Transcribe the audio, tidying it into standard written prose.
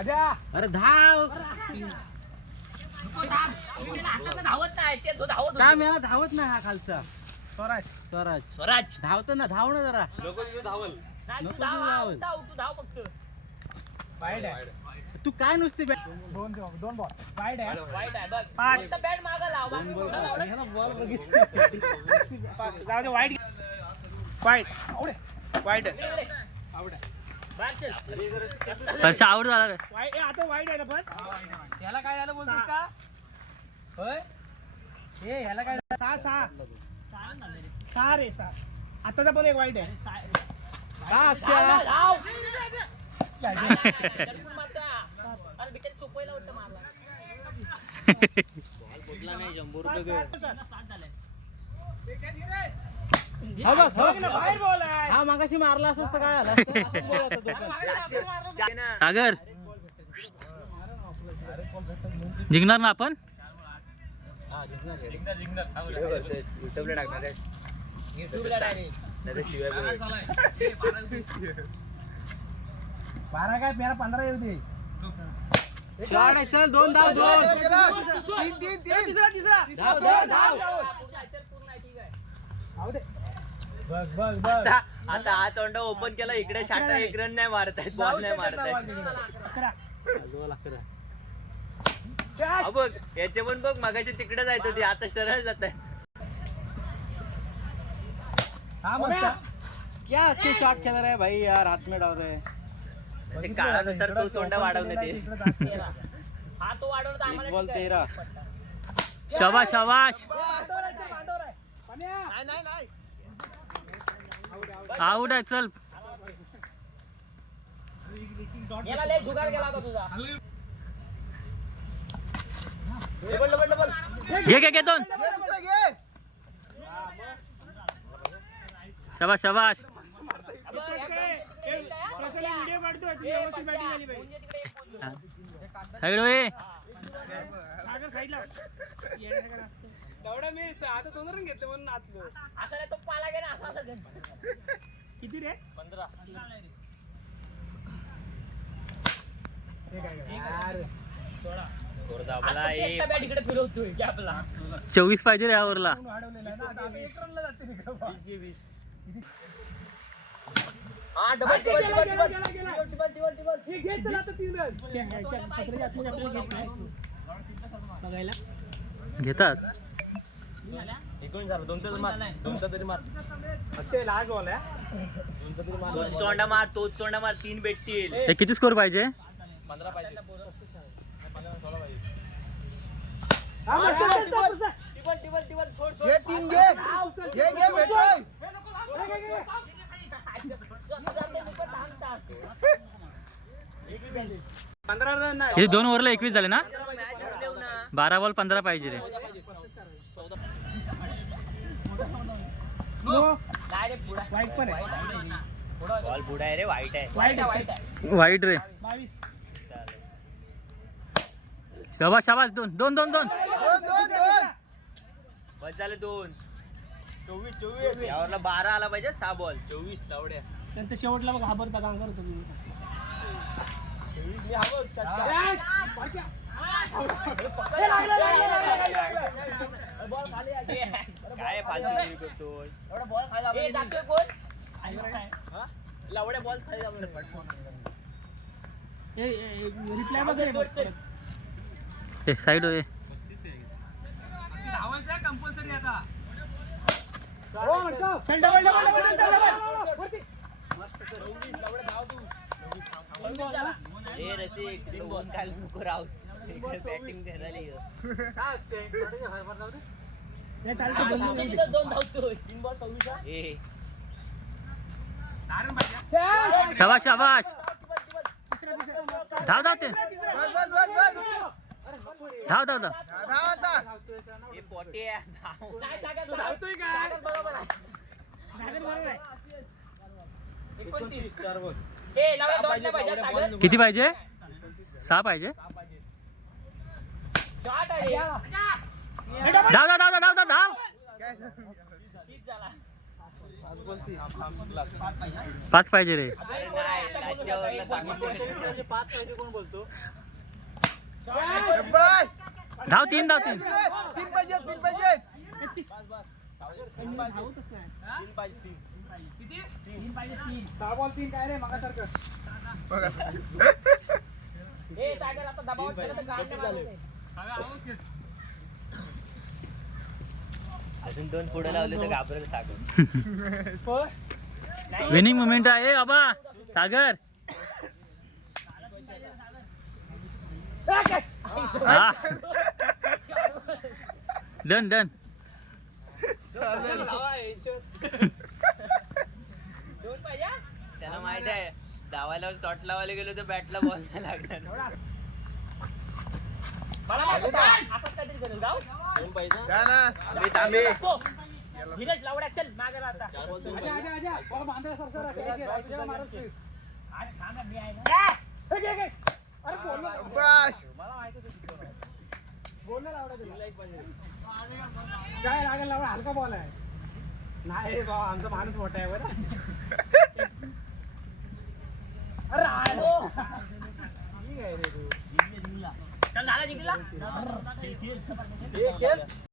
अरे धाव धावत नाही ते धावत काय मला धावत नाही हा खालचा स्वराज स्वराज स्वराज धावतो ना धाव ना जरा नको तिथे धावल. तू धाव फक्त तू काय नुसती दोन बॉल वाईड आहे वाईट आहे बघ पाच. फक्त बॅट मागा लाव बॉल जाऊ दे वाईड वाईड वाईड आहे वर्ष आवड झाला रे वाईड आता वाईड आहे ना पण याला काय झालं बोलतोस का होय ए ह्याला काय सहा सहा सहा रे सहा आताचा पण एक वाईड आहे का अक्षय हा बघ बाहेर बॉल आहे हा मागाशी मारला असं काय झालं असतं? असंच बोलत होता तो पण. सागर जिंकणार ना आपण बारा काय मेरा 15 येऊ दे शॉट आहे, चल दोन धाव दोन तिसरा तिसरा धाव धाव धाव जाऊ दे बघ बघ बघ आता हा तोंडा ओपन केला इकडे शाटा एक रन नाही मारतायत बॉल नाही मारतायत अकरा हा बघ याचे पण बघ मगाशी तिकडे जायत होती आता सरळ जात आहे हा मस्त क्या अच्छे शॉट खेल रहा है भाई यार हाथ में डाल रहे हैं ते काळानुसार तो तोंडा वाढवण्यात येईल हा तो वाढवला तर एक बॉल आम्हाला 13 शाबाश शाबाश आउट आहे चल याला लय जुगाड केला होता तुझा घे घे दोन शाबाश शाबाश व्हिडिओ काढतोय तुझी व्यवस्थित बॅटिंग झाली पाहिजे साईड वे सागर साईडला येण्यासारखं नसतं एवढा मी आता 2 रन घेतले म्हणून नाचलो. असं नाही तो पाला गेला असं असं किती रे 15. हे काय यार स्कोर दाबला ए बॅट इकडे फिरवतोय कॅपला 24 पाहिजे रे यावरला वाढवलेला आहे ना आता 1 रनला जाते रे हा डबल हे घे चल आता 3 रन पत्रे आपल्याला घेत नाही बघायला घेतात एकूण झालं 2चा मार 2चा तरी मार. ते लास्ट बॉल आहे 2चा तरी मार. तोच सोंडा मार तोच सोंडा मार 3 भेटतील हे किती स्कोर पाहिजे 15 पाहिजे. 15 16 पाहिजे. हा मस्त घे 3 घे घे भेटतोय 15 रन नाही. हे 2 ओव्हरला 21 झाले ना मॅच हरलेव ना 12 बॉल 15 पाहिजे रे वाईट पण आहे बॉल बुडा आहे रे वाईट आहे वाईट आहे वाईट रे 22 शाबाश शाबाश दोन दोन दोन दोन बस झाले 2 24 यावरला 12 आला पाहिजे 6 बॉल 24 लावड्या. त्यांचं शेवटला मग घाबरता काम करतो मी काय फालतू करतोय लावड्या बॉल खाली रिप्लाय बघ रे हे साईड होय धावायचं आहे कंपल्सरी आता. चल डबल डबल डबल चल डबल ए रसिक दोन काल नको राहूस बॅटिंग करायला ये. हे चालतं बंद दोन धावतोय 3 बॉल 26 ए शाबाश शाबाश धाव धाव ते धाव धाव धाव ए पोटे धाव. काय सागर धावतोय का बरोबर आहे सागर बरोबर आहे 29 ए लावा दोन पाहिजे सागर किती पाहिजे 6 पाहिजे शॉट आहे धाव धाव धाव धाव धाव धाव किती झाला पाच पाहिजे रे. अरे नाही राज्यावरला सांगितलं. पाच पाहिजे कोण बोलतो? धाव तीन धाव तीन. तीन पाहिजे तीन पाहिजे. धावतच नाही. तीन पाहिजे तीन. तीन पाहिजे तीन. सहा बॉल तीन काय रे मागासारखं. ए सागर आता दबावात केलं तर गाड नाही मारायचं. अजून दोन पुढे लावले तर घाबरेल सागर. विनिंग मोमेंट आहे बाबा सागर. हा डन डन. दोन पाहिजे हा? त्याला माहित आहे धावायला चॉट लावायला गेलो तर बॅटला बॉल नाही लागणार. मला माहिती आहे, असंच काहीतरी करेल गाव. दोन पाहिजे ना? अरे थांबे. तो. धीरज लावड्या चल मागे राहता. चार बॉल दोन आजा पाहिजे. आजा आजा. बॉल बांधायला सरसर आहे. घे, घे, राजूला मारत नाही. अरे थांब ना, मी आहे ना. घे, घे, घे. अरे बोललो. मला माहिती आहे तू कोण आहे. बोललो लावडा तुला. काय लागेल लावडा हलका बॉल आहे. नाही बाबा आमचा माणूस मोठा आहे बरं. अरे आलो. चल झाला जिंकला. हे खेळ